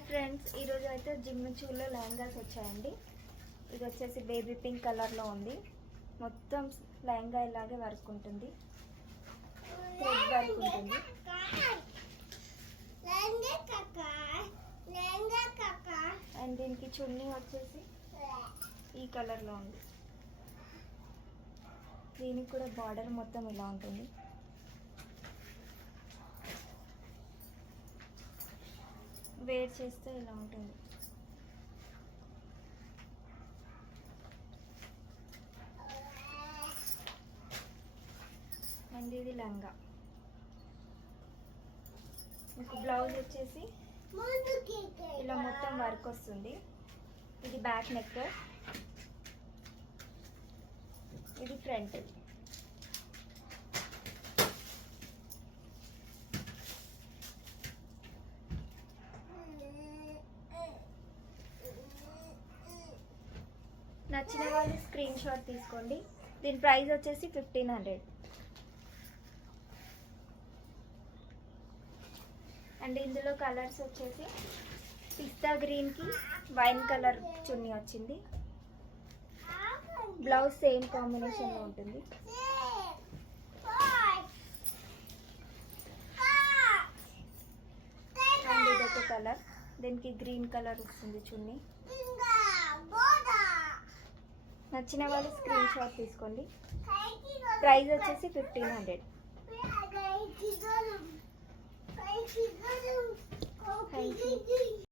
Hi friends, ఈరోజు అయితే జిమ్ చూలో లెహంగాస్ వచ్చాయండి. ఇది వచ్చేసి బేబీ పింక్ కలర్లో ఉంది. మొత్తం లెహంగా ఇలాగే వర్క్ ఉంటుంది, థ్రెడ్ వర్క్ ఉంటుంది. అండ్ దీనికి చున్నీ వచ్చేసి ఈ కలర్లో ఉంది. దీనికి కూడా బార్డర్ మొత్తం ఇలా ఉంటుంది. వేర్ చేస్తే ఇలా ఉంటుంది. అండ్ ఇది లంగా. మీకు బ్లౌజ్ వచ్చేసి ఇలా మొత్తం వర్క్ వస్తుంది. ఇది బ్యాక్ నెక్, ఇది ఫ్రంట్. నచ్చిన వాళ్ళు స్క్రీన్ షాట్ తీసుకోండి. దీని ప్రైస్ వచ్చేసి 1500. అండ్ ఇందులో కలర్స్ వచ్చేసి పిస్తా గ్రీన్కి వైన్ కలర్ చున్నీ వచ్చింది. బ్లౌజ్ సేమ్ కాంబినేషన్లో ఉంటుంది. అండ్ ఇదొక కలర్, దీనికి గ్రీన్ కలర్ వస్తుంది చున్నీ. నచ్చిన వాళ్ళు స్క్రీన్ షాట్ తీసుకోండి. ప్రైస్ వచ్చేసి 1500. Thank you.